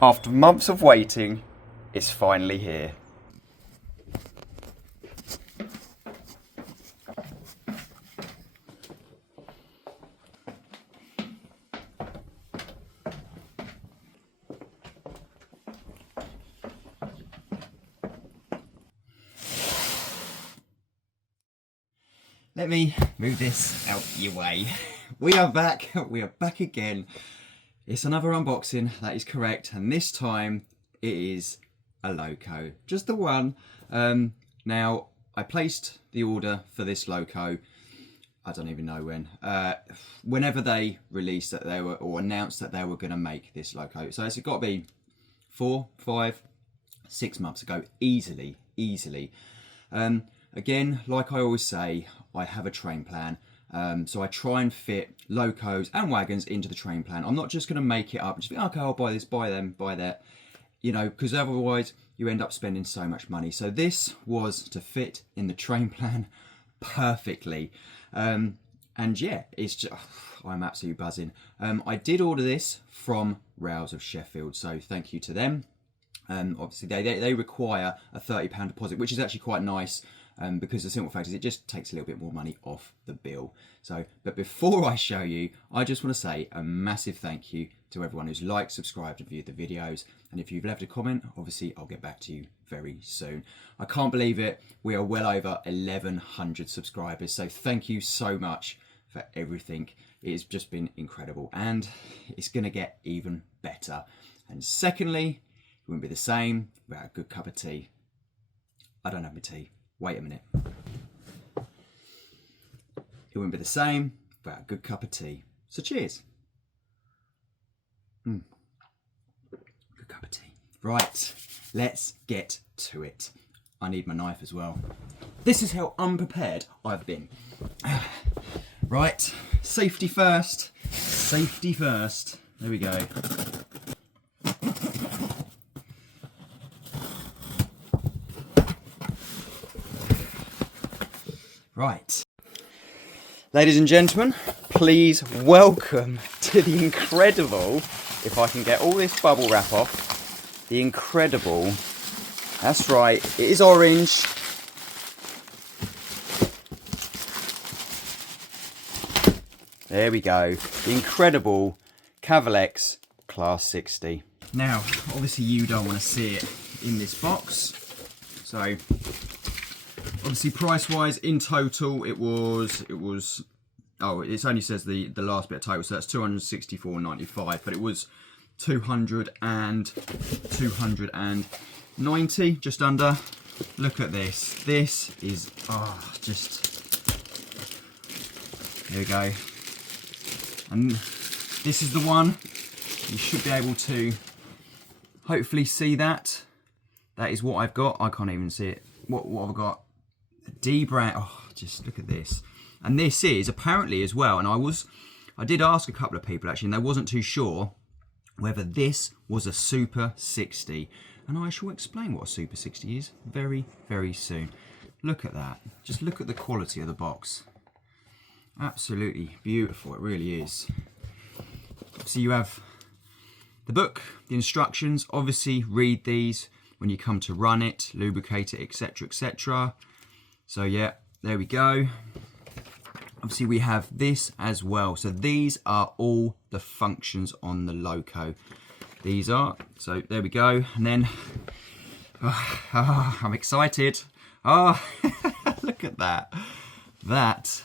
After months of waiting, it's finally here. Let me move this out your way. We are back again. It's another unboxing, that is correct, and this time it is a loco, just the one. Now, I placed the order for this loco, I don't even know when, whenever they released that they were, or announced that they were going to make this loco. So it's got to be 4, 5, 6 months ago, easily. Again, like I always say, I have a train plan. So I try and fit locos and wagons into the train plan. I'm not just going to make it up and just think, okay, I'll buy this, buy them, buy that, you know, because otherwise you end up spending so much money. So this was to fit in the train plan perfectly. And yeah, it's just, I'm absolutely buzzing. I did order this from Rails of Sheffield, so thank you to them. Obviously they require a £30 deposit, which is actually quite nice. Because the simple fact is it just takes a little bit more money off the bill. So, but before I show you, I just want to say a massive thank you to everyone who's liked, subscribed and viewed the videos. And if you've left a comment, obviously I'll get back to you very soon. I can't believe it. We are well over 1,100 subscribers. So thank you so much for everything. It has just been incredible and it's going to get even better. And secondly, it wouldn't be the same without a good cup of tea. I don't have my tea. Wait a minute. It wouldn't be the same without a good cup of tea. So cheers. Good cup of tea. Right, let's get to it. I need my knife as well. This is how unprepared I've been. Right, safety first. Safety first. There we go. Right, ladies and gentlemen, please welcome to the incredible, if I can get all this bubble wrap off, the incredible, that's right, it is orange. There we go, the incredible Cavalex Class 60. Now, obviously you don't want to see it in this box, so obviously price wise in total it was oh, it only says the last bit of total, so that's $264.95, but it was 290 just under. Look at this. This is just there we go. And this is the one. You should be able to hopefully see that. That is what I've got. I can't even see it. What have I got? Debrand, oh, just look at this. And this is apparently as well, and I did ask a couple of people actually, and they wasn't too sure whether this was a Super 60. And I shall explain what a Super 60 is very, very soon. Look at that. Just look at the quality of the box. Absolutely beautiful, it really is. So you have the book, the instructions, obviously read these when you come to run it, lubricate it, etc, etc. So yeah, there we go. Obviously we have this as well. So these are all the functions on the loco. These are, so there we go. And then, I'm excited. Oh, look at that. That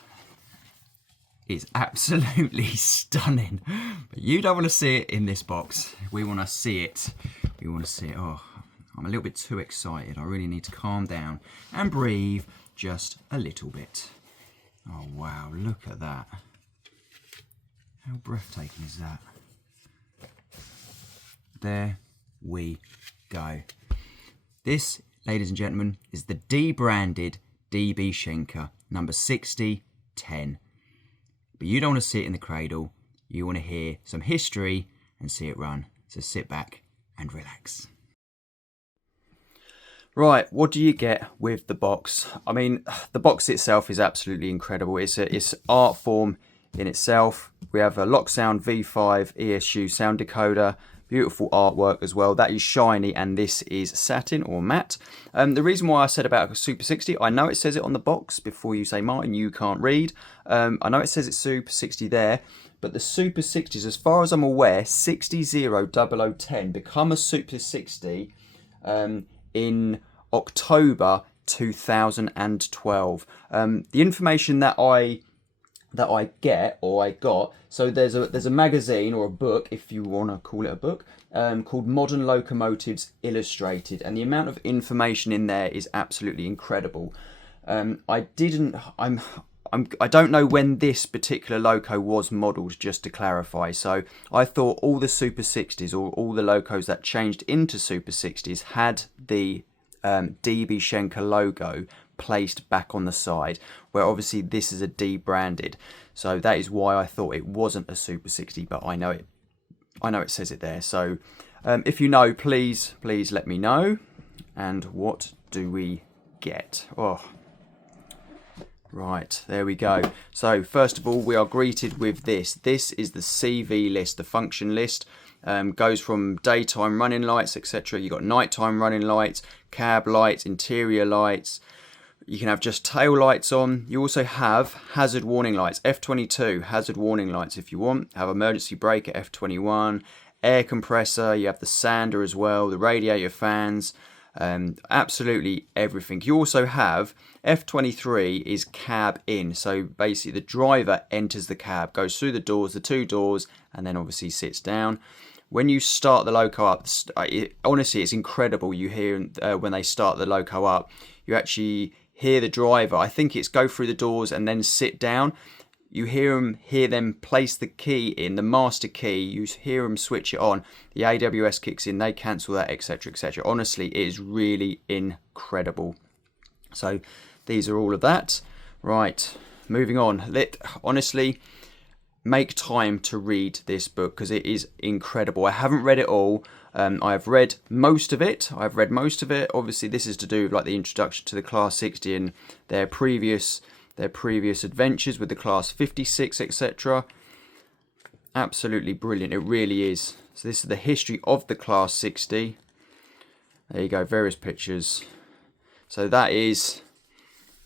is absolutely stunning. But you don't want to see it in this box. We want to see it. We want to see it. Oh, I'm a little bit too excited. I really need to calm down and breathe just a little bit. Oh wow, look at that. How breathtaking is that? There we go. This, ladies and gentlemen, is the Debranded DB Schenker, number 6010. But you don't want to sit in the cradle, you want to hear some history and see it run. So sit back and relax. Right, what do you get with the box? I mean, the box itself is absolutely incredible. It's art form in itself. We have a Locksound V5 ESU sound decoder. Beautiful artwork as well. That is shiny and this is satin or matte. The reason why I said about a Super 60, I know it says it on the box before you say, Martin, you can't read. I know it says it's Super 60 there, but the Super 60s, as far as I'm aware, 600010 become a Super 60 in October 2012. The information that I got, so there's a magazine or a book, if you want to call it a book, called Modern Locomotives Illustrated, and the amount of information in there is absolutely incredible. I don't know when this particular loco was modelled, just to clarify, so I thought all the Super 60s or all the locos that changed into Super 60s had the DB Schenker logo placed back on the side, where obviously this is a debranded, so that is why I thought it wasn't a Super 60, but I know it says it there. So if you know, please let me know. And what do we get? Oh, right, there we go. So first of all, we are greeted with this. This is the CV list, the function list. Goes from daytime running lights, etc. You've got nighttime running lights, cab lights, interior lights. You can have just tail lights on. You also have hazard warning lights, F22 hazard warning lights if you want. Have emergency brake at F21, air compressor. You have the sander as well, the radiator fans, absolutely everything. You also have F23 is cab in. So basically the driver enters the cab, goes through the 2 doors, and then obviously sits down. When you start the loco up, honestly, it's incredible. You hear when they start the loco up, you actually hear the driver, I think it's go through the doors and then sit down. You hear them place the key in, the master key, you hear them switch it on, the AWS kicks in, they cancel that, etc, etc. Honestly, it is really incredible. So these are all of that. Right, moving on. Honestly, make time to read this book because it is incredible. I haven't read it all. I've read most of it. Obviously, this is to do with like the introduction to the Class 60 and their previous adventures with the Class 56, etc. Absolutely brilliant. It really is. So this is the history of the Class 60. There you go. Various pictures. So that is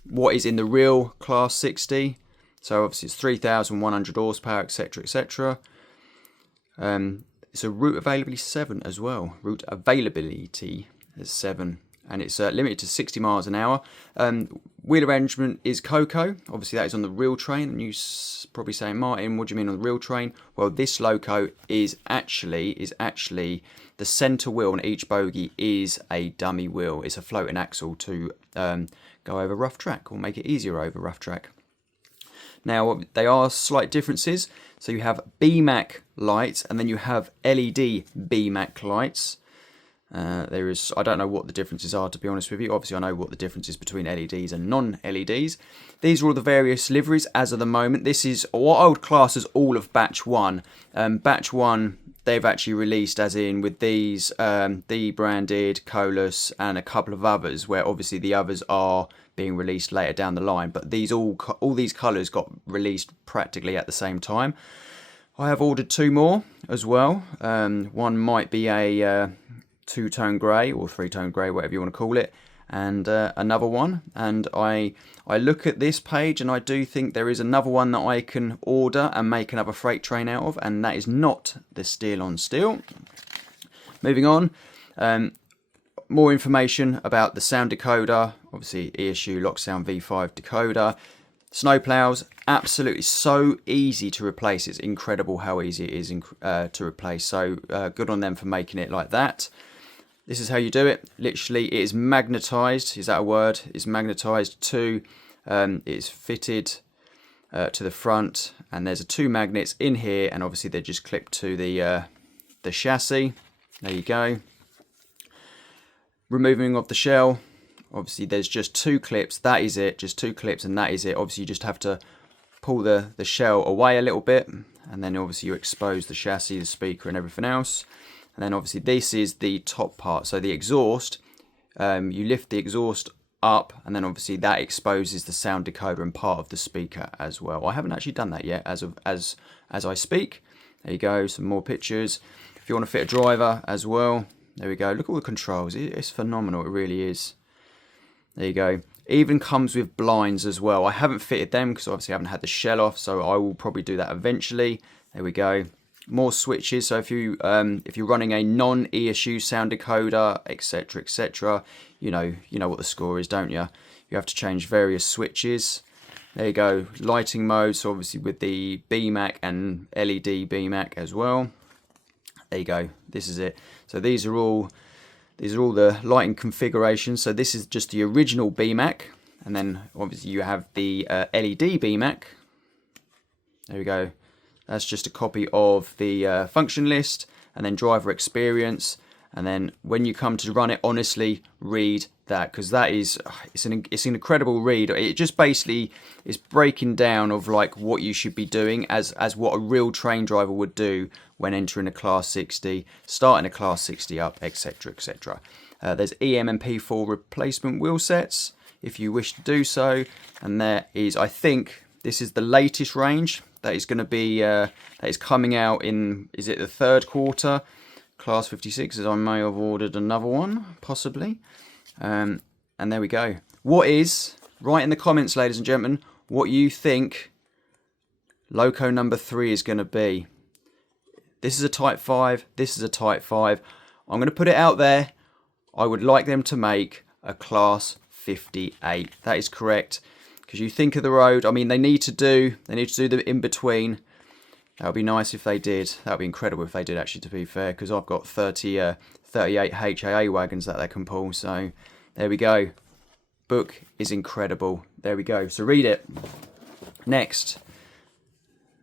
what is in the real Class 60. So obviously it's 3,100 horsepower, etc, etc. It's a route availability 7 as well. Route availability is 7. And it's limited to 60 miles an hour. Wheel arrangement is Coco. Obviously that is on the real train. And you're probably saying, Martin, what do you mean on the real train? Well, this loco is actually the centre wheel on each bogie is a dummy wheel. It's a floating axle to go over rough track or make it easier over rough track. Now, they are slight differences. So you have BMAC lights and then you have LED BMAC lights. I don't know what the differences are, to be honest with you. Obviously, I know what the difference is between LEDs and non-LEDs. These are all the various liveries as of the moment. This is what I would class as all of Batch 1. Batch 1, they've actually released as in with these Debranded, Colas, and a couple of others, where obviously the others are being released later down the line. But these all these colours got released practically at the same time. I have ordered 2 more as well. One might be a 2-tone grey or 3-tone grey, whatever you want to call it, and another one. And I look at this page and I do think there is another one that I can order and make another freight train out of, and that is not the steel on steel. Moving on, more information about the sound decoder, obviously ESU Locksound V5 decoder. Snowplows, absolutely so easy to replace. It's incredible how easy it is to replace. So good on them for making it like that. This is how you do it. Literally, it is magnetized. Is that a word? It's magnetized to. It's fitted to the front, and there's 2 magnets in here, and obviously they're just clipped to the chassis. There you go. Removing of the shell. Obviously, there's just 2 clips. That is it. Just 2 clips, and that is it. Obviously, you just have to pull the shell away a little bit, and then obviously you expose the chassis, the speaker, and everything else. And then obviously this is the top part. So the exhaust, you lift the exhaust up, and then obviously that exposes the sound decoder and part of the speaker as well. I haven't actually done that yet as I speak. There you go, some more pictures. if you want to fit a driver as well, there we go. Look at all the controls. It's phenomenal. It really is. There you go. Even comes with blinds as well. I haven't fitted them because obviously I haven't had the shell off, so I will probably do that eventually. There we go. More switches. So if you're running a non-ESU sound decoder, etc., etc., you know what the score is, don't you? You have to change various switches. There you go. Lighting mode. So obviously with the BMAC and LED BMAC as well. There you go. This is it. So these are all the lighting configurations. So this is just the original BMAC, and then obviously you have the LED BMAC. There we go. That's just a copy of the function list, and then driver experience. And then when you come to run it, honestly, read that, because that is it's an incredible read. It just basically is breaking down of like what you should be doing as what a real train driver would do when entering a class 60, starting a class 60 up, etc., etc. There's EM and P4 replacement wheel sets if you wish to do so, and there is, I think this is the latest range that is going to be that is coming out in, is it the third quarter? Class 56, as I may have ordered another one, possibly. And there we go. What is, write in the comments, ladies and gentlemen, what you think loco number 3 is going to be. This is a Type 5, this is a Type 5. I'm going to put it out there. I would like them to make a Class 58. That is correct. Because you think of the road, I mean, they need to do the in-between. That would be nice if they did. That would be incredible if they did, actually, to be fair, because I've got 38 HAA wagons that they can pull. So there we go. Book is incredible. There we go. So read it. Next.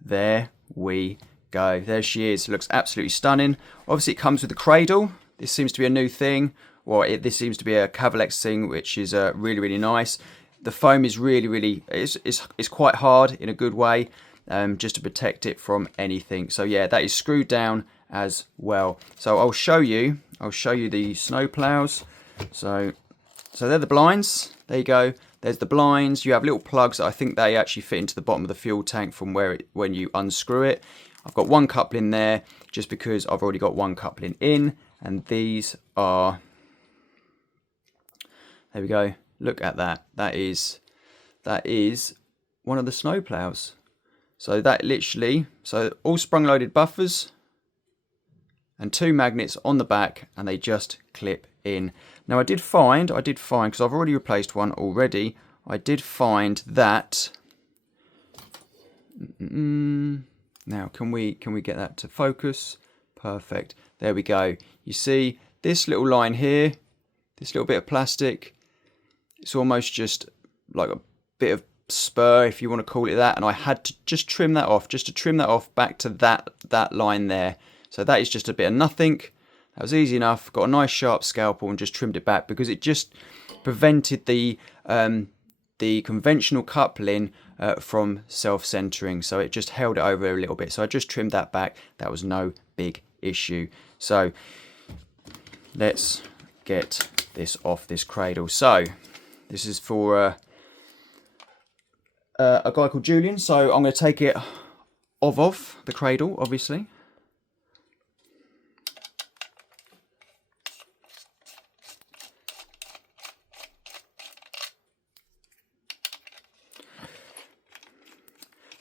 There we go. There she is. Looks absolutely stunning. Obviously, it comes with the cradle. This seems to be a new thing. Well, this seems to be a Cavalex thing, which is really, really nice. The foam is really, it's quite hard in a good way. Just to protect it from anything. So yeah, that is screwed down as well. So I'll show you the snow plows. So they're the blinds. There you go. There's the blinds. You have little plugs that I think they actually fit into the bottom of the fuel tank from when you unscrew it. I've got one coupling there just because I've already got one coupling in, and these are, there we go. Look at that. That is one of the snow plows. So that literally, so all sprung loaded buffers and 2 magnets on the back, and they just clip in. Now I did find, because I've already replaced one already, I did find that, now can we get that to focus? Perfect, there we go. You see this little line here, this little bit of plastic, it's almost just like a bit of spur, if you want to call it that, and I had to just trim that off, back to that line there. So that is just a bit of nothing. That was easy enough. Got a nice sharp scalpel and just trimmed it back, because it just prevented the conventional coupling from self-centering, so it just held it over a little bit. So I just trimmed that back. That was no big issue. So let's get this off this cradle. So this is for a guy called Julian, so I'm going to take it off the cradle, obviously.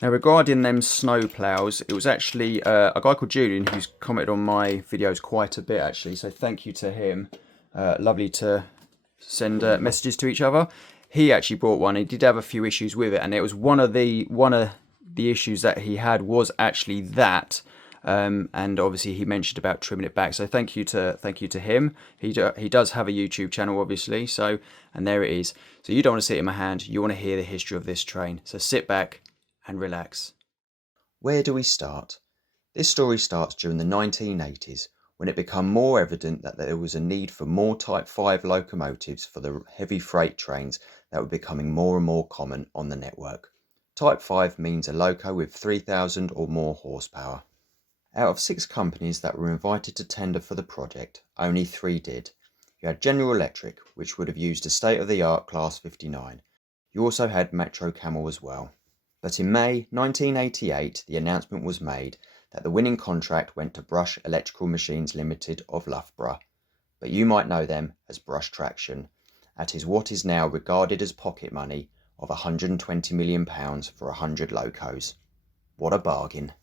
Now regarding them snow plows, it was actually a guy called Julian who's commented on my videos quite a bit, actually, so thank you to him. Lovely to send messages to each other. He actually bought one. He did have a few issues with it, and it was one of the issues that he had was actually that. And obviously he mentioned about trimming it back. So thank you to him. He does have a YouTube channel, obviously. So, and there it is. So you don't want to see it in my hand. You want to hear the history of this train. So sit back and relax. Where do we start? This story starts during the 1980s, when it became more evident that there was a need for more Type 5 locomotives for the heavy freight trains that were becoming more and more common on the network. Type 5 means a loco with 3,000 or more horsepower. Out of 6 companies that were invited to tender for the project, only 3 did. You had General Electric, which would have used a state-of-the-art Class 59. You also had Metro Camel as well. But in May 1988, the announcement was made that the winning contract went to Brush Electrical Machines Limited of Loughborough, but you might know them as Brush Traction, at what is now regarded as pocket money of £120 million for 100 locos. What a bargain.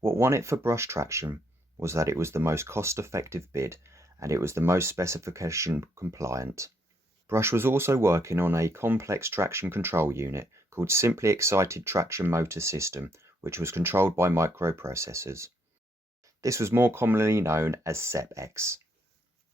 What won it for Brush Traction was that it was the most cost-effective bid and it was the most specification compliant. Brush was also working on a complex traction control unit called Simply Excited Traction Motor System, which was controlled by microprocessors. This was more commonly known as SEP-X.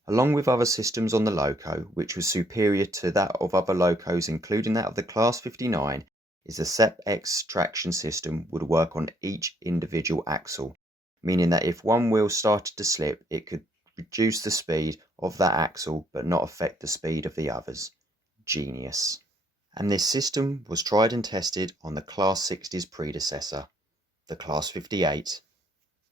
Along with other systems on the loco, which was superior to that of other locos including that of the Class 59, is the SEP-X traction system would work on each individual axle, meaning that if one wheel started to slip, it could reduce the speed of that axle but not affect the speed of the others. Genius. And this system was tried and tested on the Class 60's predecessor, the Class 58.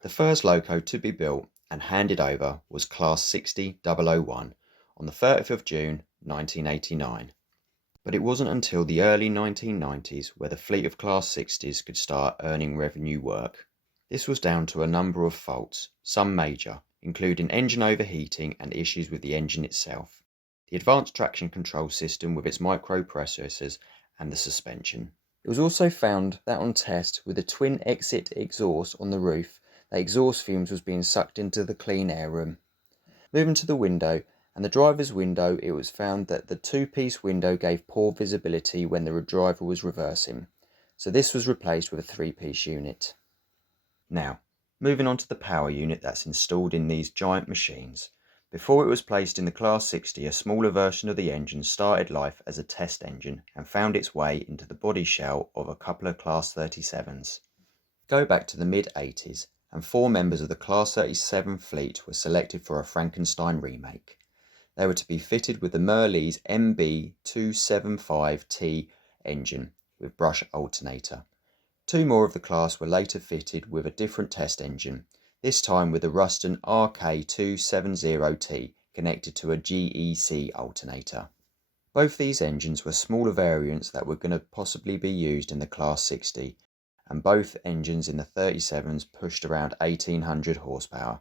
The first loco to be built and handed over was Class 60-001 on the 30th of June 1989. But it wasn't until the early 1990s where the fleet of Class 60s could start earning revenue work. This was down to a number of faults, some major, including engine overheating and issues with the engine itself, the advanced traction control system with its microprocessors, and the suspension. It was also found that on test with a twin exit exhaust on the roof, the exhaust fumes was being sucked into the clean air room. Moving to the window and the driver's window, it was found that the two-piece window gave poor visibility when the driver was reversing, so this was replaced with a three-piece unit. Now, moving on to the power unit that's installed in these giant machines. Before it was placed in the Class 60, a smaller version of the engine started life as a test engine and found its way into the body shell of a couple of Class 37s. Go back to the mid-80s and 4 members of the Class 37 fleet were selected for a Frankenstein remake. They were to be fitted with the Merley's MB275T engine with brush alternator. 2 more of the class were later fitted with a different test engine, this time with the Ruston RK270T connected to a GEC alternator. Both these engines were smaller variants that were going to possibly be used in the Class 60, and both engines in the 37s pushed around 1800 horsepower.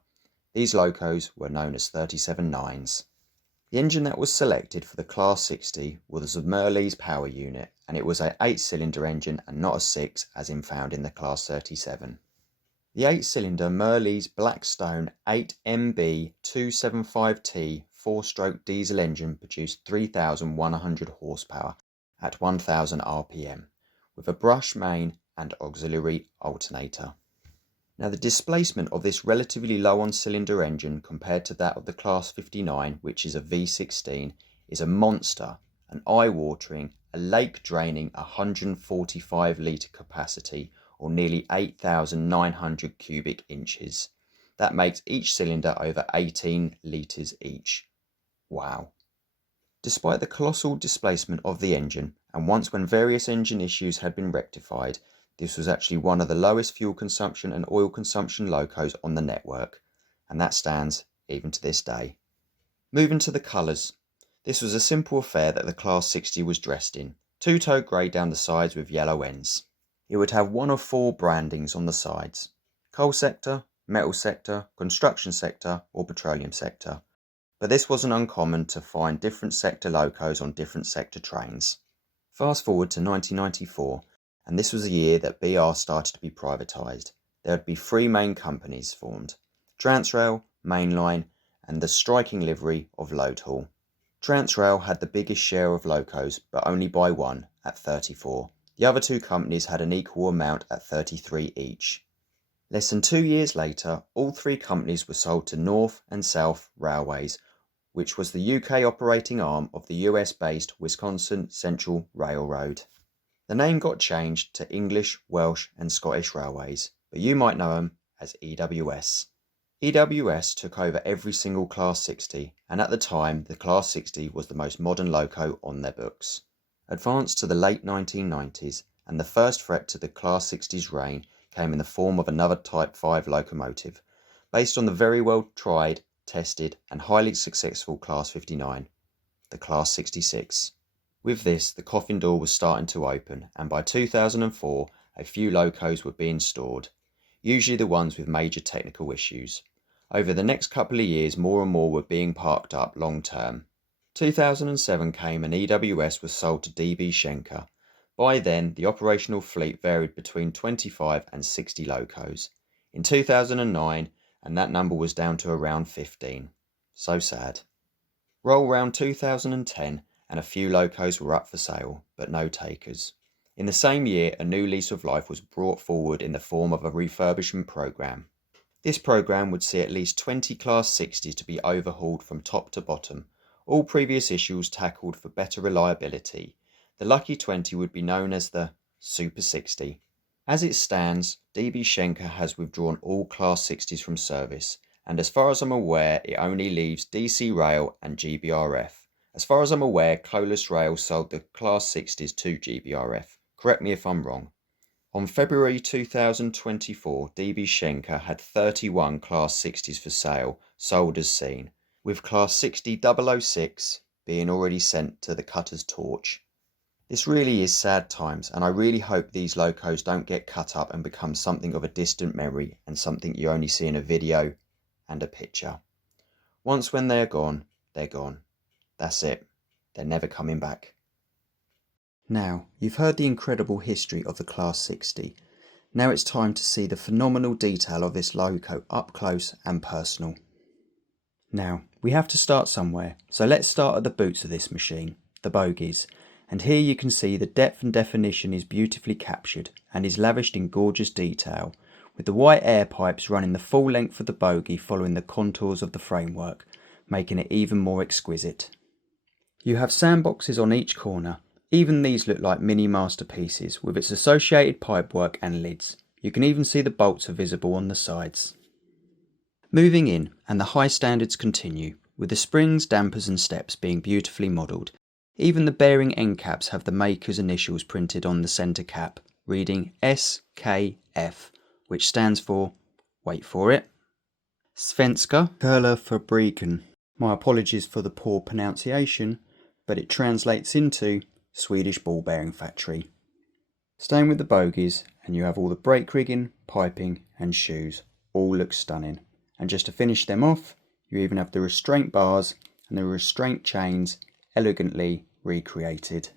These locos were known as 37.9s. The engine that was selected for the Class 60 was the Merley's power unit, and it was an 8-cylinder engine and not a 6 as in found in the Class 37. The 8-cylinder Merley's Blackstone 8MB275T 4-stroke diesel engine produced 3,100 horsepower at 1,000 RPM, with a brush main and auxiliary alternator. Now the displacement of this relatively low on cylinder engine compared to that of the Class 59, which is a V16, is a monster, an eye-watering, a lake-draining 145 litre capacity or nearly 8,900 cubic inches. That makes each cylinder over 18 litres each. Wow. Despite the colossal displacement of the engine, and once when various engine issues had been rectified, this was actually one of the lowest fuel consumption and oil consumption locos on the network, and that stands even to this day. Moving to the colours. This was a simple affair that the Class 60 was dressed in, two-tone grey down the sides with yellow ends. It would have one of 4 brandings on the sides: coal sector, metal sector, construction sector or petroleum sector. But this wasn't uncommon to find different sector locos on different sector trains. Fast forward to 1994, and this was the year that BR started to be privatised. There would be 3 main companies formed: Transrail, Mainline and the striking livery of Loadhaul. Transrail had the biggest share of locos, but only by 1 at 34. The other 2 companies had an equal amount at 33 each. Less than 2 years later, all 3 companies were sold to North and South Railways, which was the UK operating arm of the US-based Wisconsin Central Railroad. The name got changed to English, Welsh and Scottish Railways, but you might know them as EWS. EWS took over every single Class 60, and at the time the Class 60 was the most modern loco on their books. Advanced to the late 1990s, and the first threat to the Class 60's reign came in the form of another Type 5 locomotive, based on the very well tried, tested and highly successful Class 59, the Class 66. With this, the coffin door was starting to open, and by 2004, a few locos were being stored. usually the ones with major technical issues. Over the next couple of years, more and more were being parked up long term. 2007 came and EWS was sold to DB Schenker. By then, the operational fleet varied between 25 and 60 locos. In 2009, and that number was down to around 15. So sad. Roll round 2010, and a few locos were up for sale, but no takers. In the same year, a new lease of life was brought forward in the form of a refurbishment program. This program would see at least 20 Class 60s to be overhauled from top to bottom, all previous issues tackled for better reliability. The lucky 20 would be known as the Super 60. As it stands, DB Schenker has withdrawn all Class 60s from service, and as far as I'm aware, it only leaves DC Rail and GBRF. As far as I'm aware, Colas Rail sold the Class 60s to GBRF. Correct me if I'm wrong. On February 2024, DB Schenker had 31 Class 60s for sale, sold as seen, with Class 60 006 being already sent to the cutter's torch. This really is sad times, and I really hope these locos don't get cut up and become something of a distant memory and something you only see in a video and a picture. Once when they're gone, they're gone. That's it. They're never coming back. Now, you've heard the incredible history of the Class 60. Now it's time to see the phenomenal detail of this loco up close and personal. Now, we have to start somewhere, so let's start at the boots of this machine, the bogies. And here you can see the depth and definition is beautifully captured and is lavished in gorgeous detail, with the white air pipes running the full length of the bogie following the contours of the framework, making it even more exquisite. You have sandboxes on each corner. Even these look like mini masterpieces with its associated pipework and lids. You can even see the bolts are visible on the sides. Moving in, and the high standards continue, with the springs, dampers and steps being beautifully modelled. Even the bearing end caps have the maker's initials printed on the centre cap, reading SKF, which stands for, wait for it, Svenska Kurlefabriken. My apologies for the poor pronunciation, but it translates into Swedish ball bearing factory. Staying with the bogies, and you have all the brake rigging, piping and shoes. All look stunning. And just to finish them off, you even have the restraint bars and the restraint chains elegantly recreated.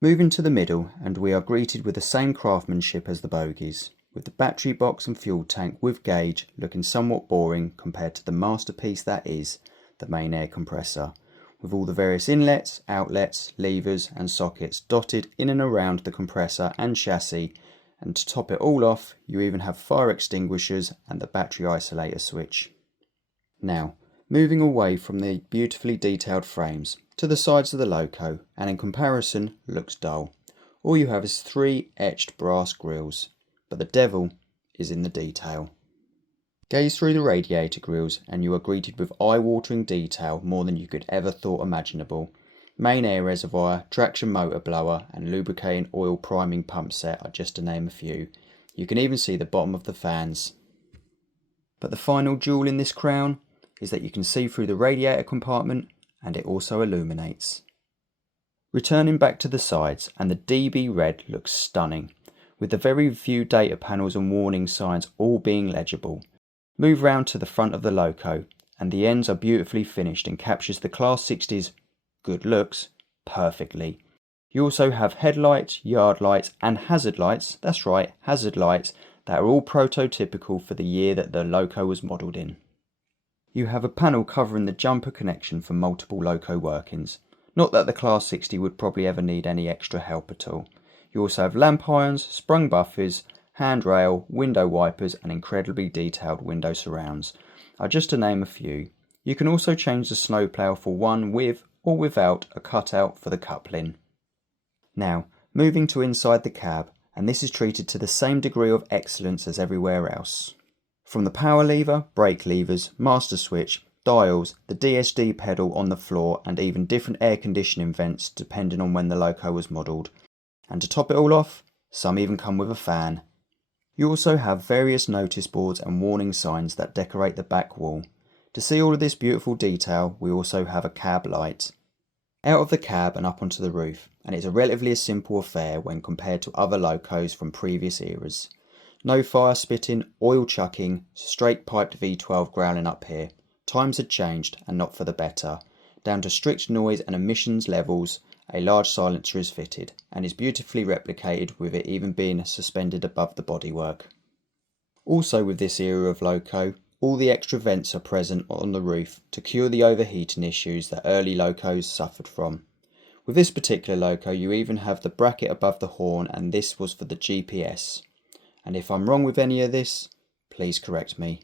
Moving to the middle, and we are greeted with the same craftsmanship as the bogies, with the battery box and fuel tank with gauge looking somewhat boring compared to the masterpiece that is the main air compressor, with all the various inlets, outlets, levers and sockets dotted in and around the compressor and chassis, and to top it all off, you even have fire extinguishers and the battery isolator switch. Now, moving away from the beautifully detailed frames to the sides of the loco, and in comparison looks dull. All you have is 3 etched brass grills, but the devil is in the detail. Gaze through the radiator grills and you are greeted with eye-watering detail more than you could ever thought imaginable. Main air reservoir, traction motor blower and lubricating oil priming pump set are just to name a few. You can even see the bottom of the fans. But the final jewel in this crown is that you can see through the radiator compartment and it also illuminates. Returning back to the sides, and the DB red looks stunning, with the very few data panels and warning signs all being legible. Move round to the front of the loco, and the ends are beautifully finished and captures the Class 60's good looks perfectly. You also have headlights, yard lights and hazard lights, that's right, hazard lights, that are all prototypical for the year that the loco was modelled in. You have a panel covering the jumper connection for multiple loco workings. Not that the Class 60 would probably ever need any extra help at all. You also have lamp irons, sprung buffers, handrail, window wipers and incredibly detailed window surrounds, are just to name a few. You can also change the snowplow for one with or without a cutout for the coupling. Now, moving to inside the cab, and this is treated to the same degree of excellence as everywhere else. From the power lever, brake levers, master switch, dials, the DSD pedal on the floor and even different air conditioning vents depending on when the loco was modelled. And to top it all off, some even come with a fan. You also have various notice boards and warning signs that decorate the back wall. To see all of this beautiful detail, we also have a cab light. Out of the cab and up onto the roof, and it's a relatively simple affair when compared to other locos from previous eras. No fire spitting, oil chucking, straight piped V12 growling up here. Times had changed, and not for the better. Down to strict noise and emissions levels, a large silencer is fitted, and is beautifully replicated, with it even being suspended above the bodywork. Also with this era of loco, all the extra vents are present on the roof to cure the overheating issues that early locos suffered from. With this particular loco, you even have the bracket above the horn, and this was for the GPS. And if I'm wrong with any of this, please correct me.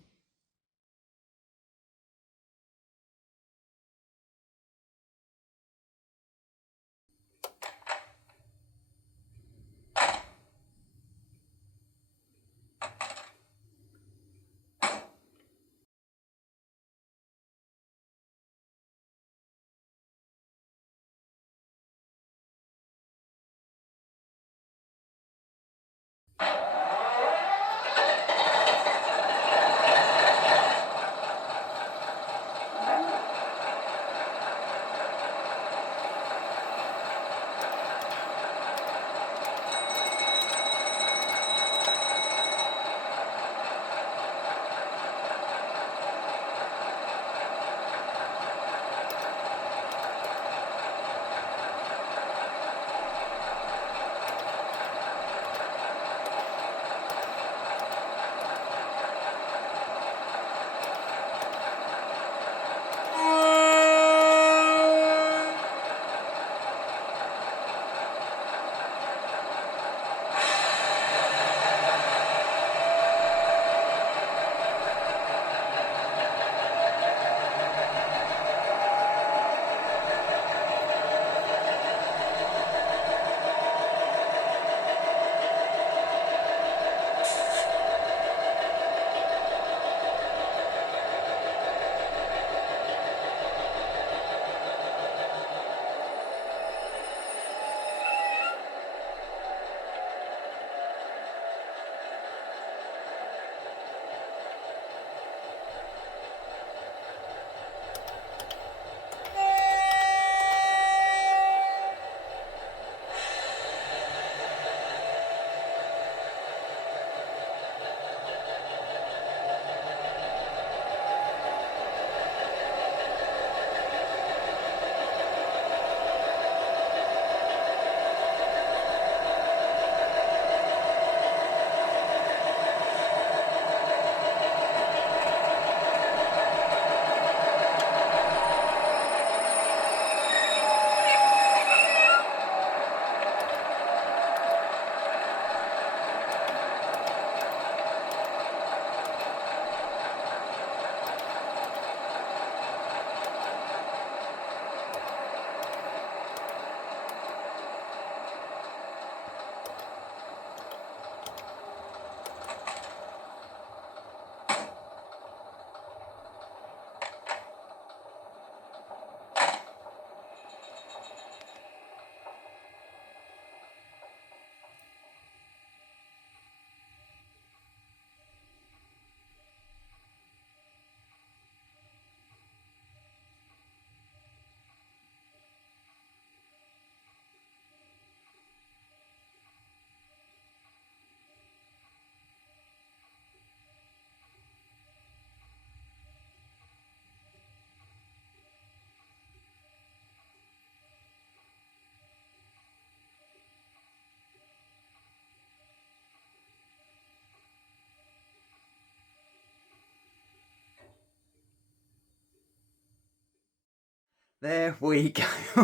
There we go.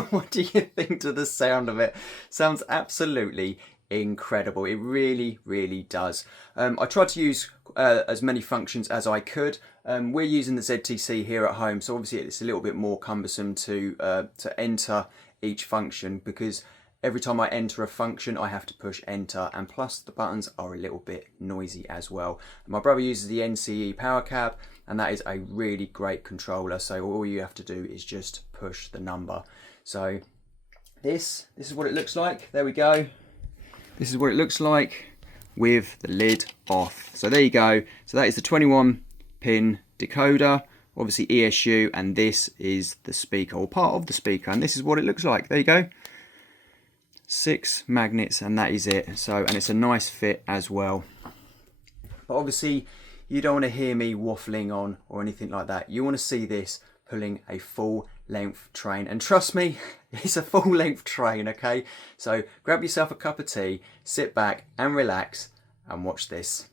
What do you think to the sound of it? Sounds absolutely incredible. It really, really does. I tried to use as many functions as I could. We're using the ZTC here at home, so obviously it's a little bit more cumbersome to enter each function, because every time I enter a function I have to push enter, and plus the buttons are a little bit noisy as well. My brother uses the NCE power cab, and that is a really great controller, so all you have to do is just push the number. So this is what it looks like. There we go. This is what it looks like with the lid off. So there you go. So that is the 21 pin decoder, obviously ESU, and this is the speaker, or part of the speaker, and this is what it looks like. There you go. 6 magnets, and that is it. So, and it's a nice fit as well. But obviously you don't want to hear me waffling on or anything like that. You want to see this pulling a full length train, and trust me, it's a full length train, okay? So grab yourself a cup of tea, sit back and relax and watch this.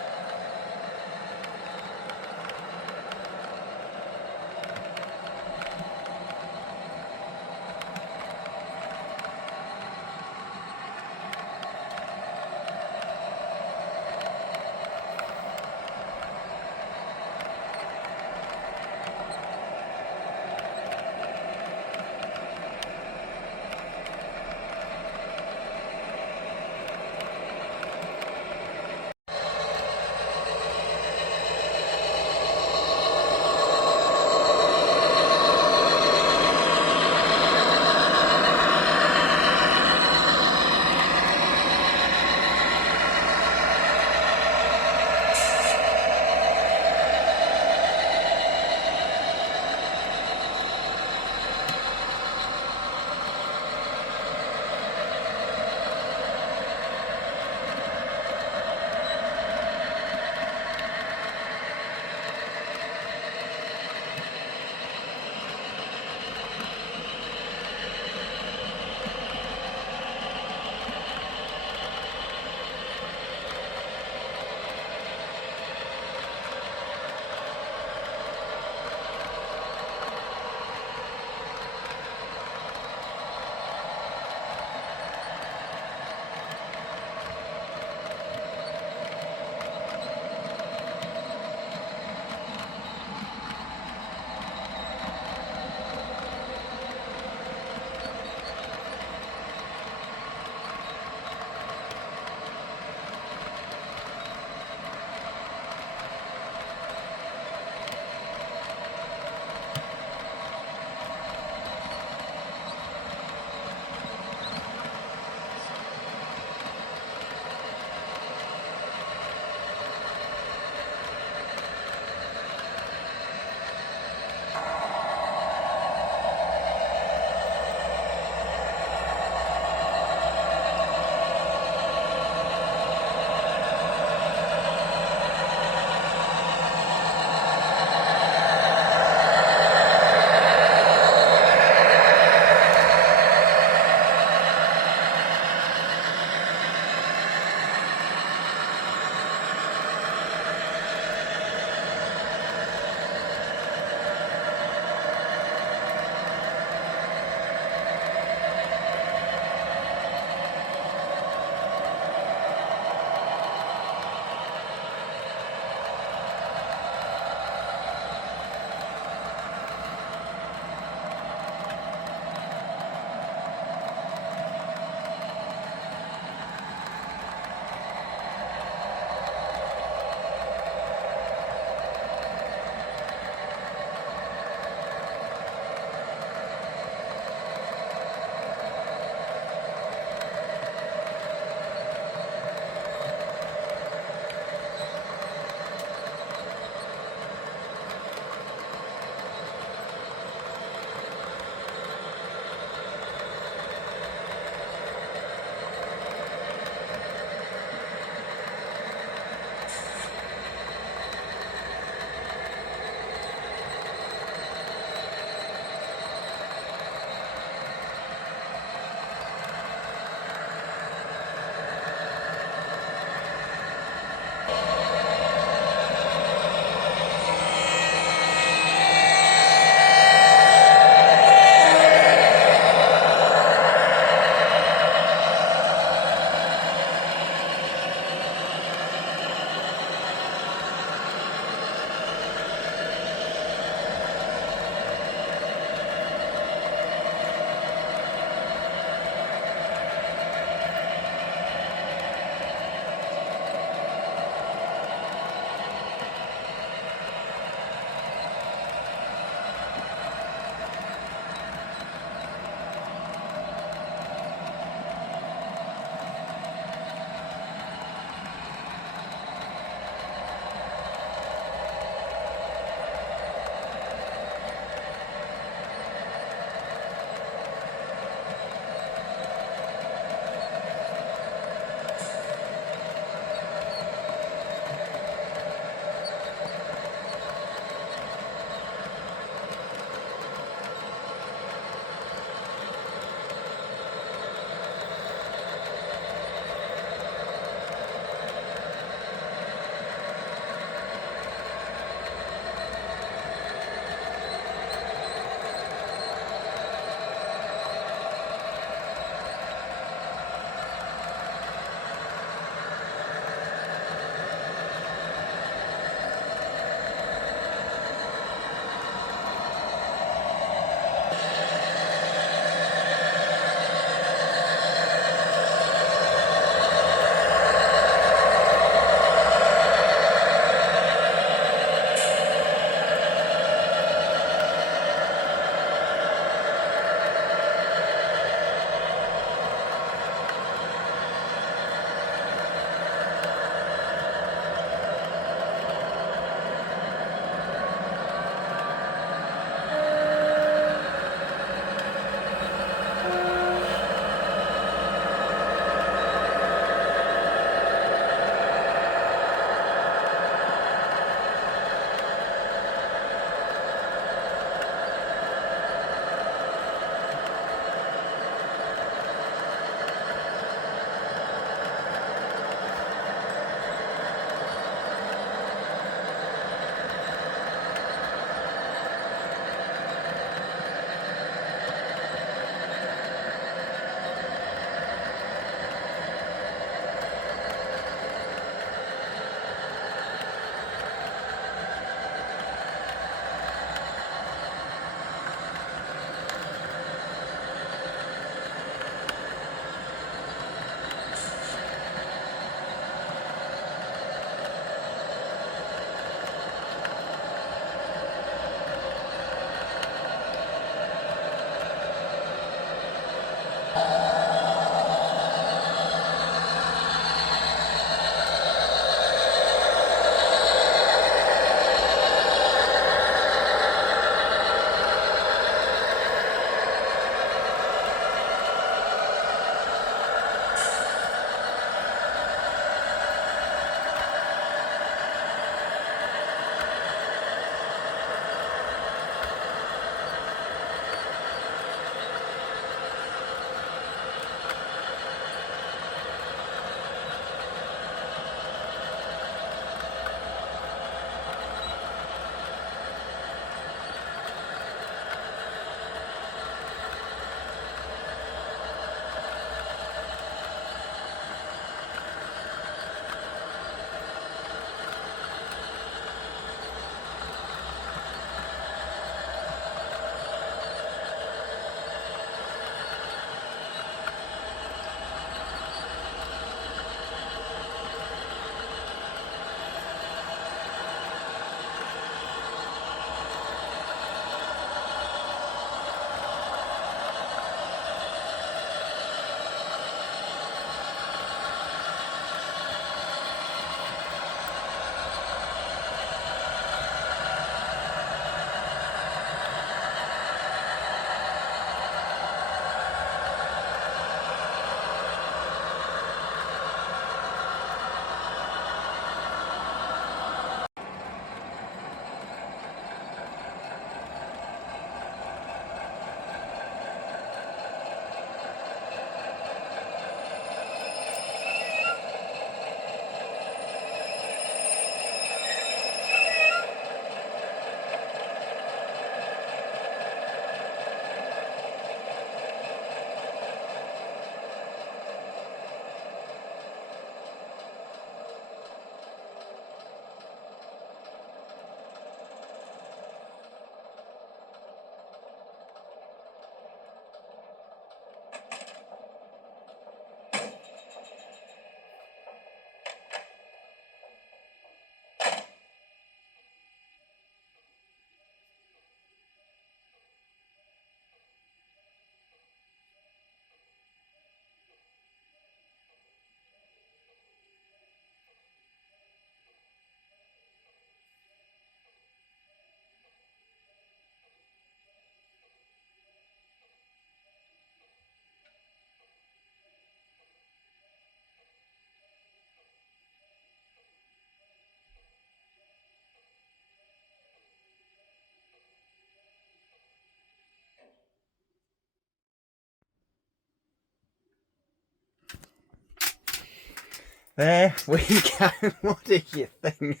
There we go. What do you think?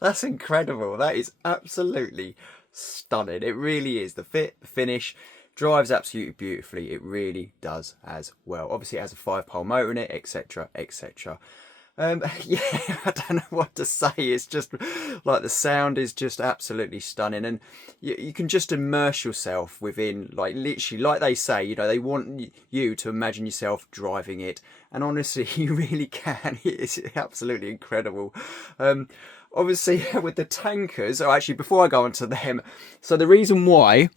That's incredible. That is absolutely stunning. It really is. The fit, the finish, drives absolutely beautifully. It really does as well. Obviously, it has a 5-pole motor in it, etc., etc. Yeah, I don't know what to say. It's just like the sound is just absolutely stunning, and you can just immerse yourself within, like, literally, like they say, you know, they want you to imagine yourself driving it, and honestly, you really can. It's absolutely incredible. Obviously, with the tankers, or actually, before I go on to them, so the reason why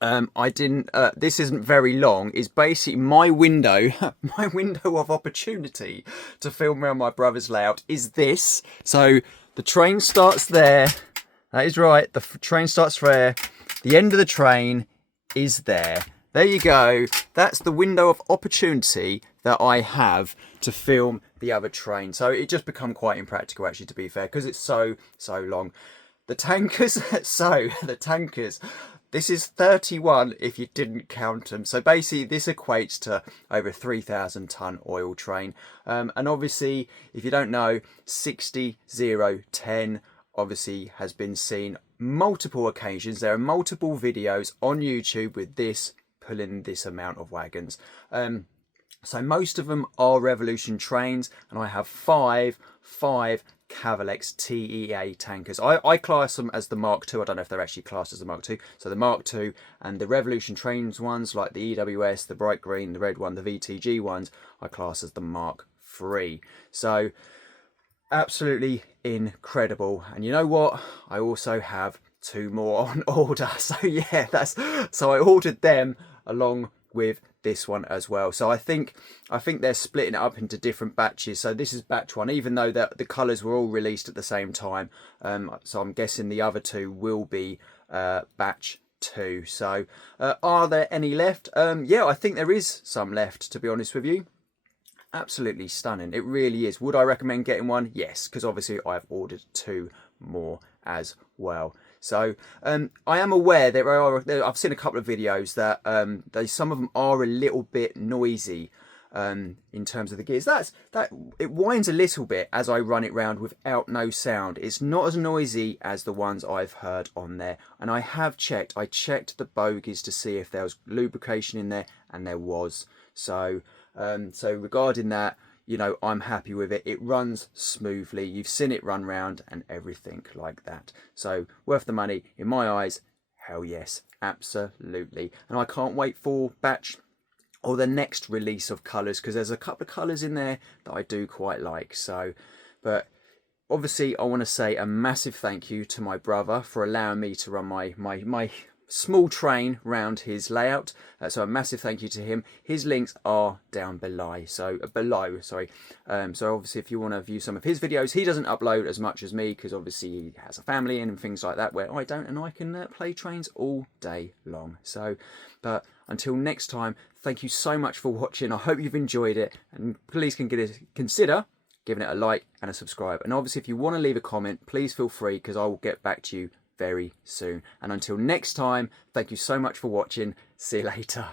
I didn't, this isn't very long, is basically my window, my window of opportunity to film around my brother's layout is this. So the train starts there. That is right. The train starts there. The end of the train is there. There you go. That's the window of opportunity that I have to film the other train. So it just become quite impractical, actually, to be fair, because it's so long. The tankers, the tankers, this is 31 if you didn't count them. So basically this equates to over 3,000 ton oil train. And obviously, if you don't know, 60-0-10 obviously has been seen multiple occasions. There are multiple videos on YouTube with this pulling this amount of wagons. So most of them are Revolution trains, and I have five Cavalex TEA tankers. I class them as the Mark II. I don't know if they're actually classed as the Mark II. So the Mark II and the Revolution trains ones, like the EWS, the bright green, the red one, the VTG ones, I class as the Mark III. So absolutely incredible. And you know what? I also have 2 more on order. So yeah, so I ordered them along with this one as well. So I think they're splitting it up into different batches. So this is batch 1, even though the colours were all released at the same time. So I'm guessing the other 2 will be batch 2. So are there any left? Yeah, I think there is some left, to be honest with you. Absolutely stunning. It really is. Would I recommend getting one? Yes, because obviously I've ordered 2 more as well. So I am aware I've seen a couple of videos that some of them are a little bit noisy in terms of the gears. It winds a little bit as I run it round without no sound. It's not as noisy as the ones I've heard on there. And I have checked. I checked the bogies to see if there was lubrication in there, and there was. So regarding that, you know, I'm happy with it. It runs smoothly. You've seen it run round and everything like that. So worth the money in my eyes. Hell yes, absolutely. And I can't wait for batch or the next release of colours, because there's a couple of colours in there that I do quite like. So, but obviously I want to say a massive thank you to my brother for allowing me to run my small train round his layout. So a massive thank you to him. His links are down below. So so obviously if you want to view some of his videos, he doesn't upload as much as me, because obviously he has a family and things like that, where I don't, and I can play trains all day long. So, but until next time, thank you so much for watching. I hope you've enjoyed it, and please consider giving it a like and a subscribe. And obviously if you want to leave a comment, please feel free, because I will get back to you very soon. And until next time, thank you so much for watching. See you later.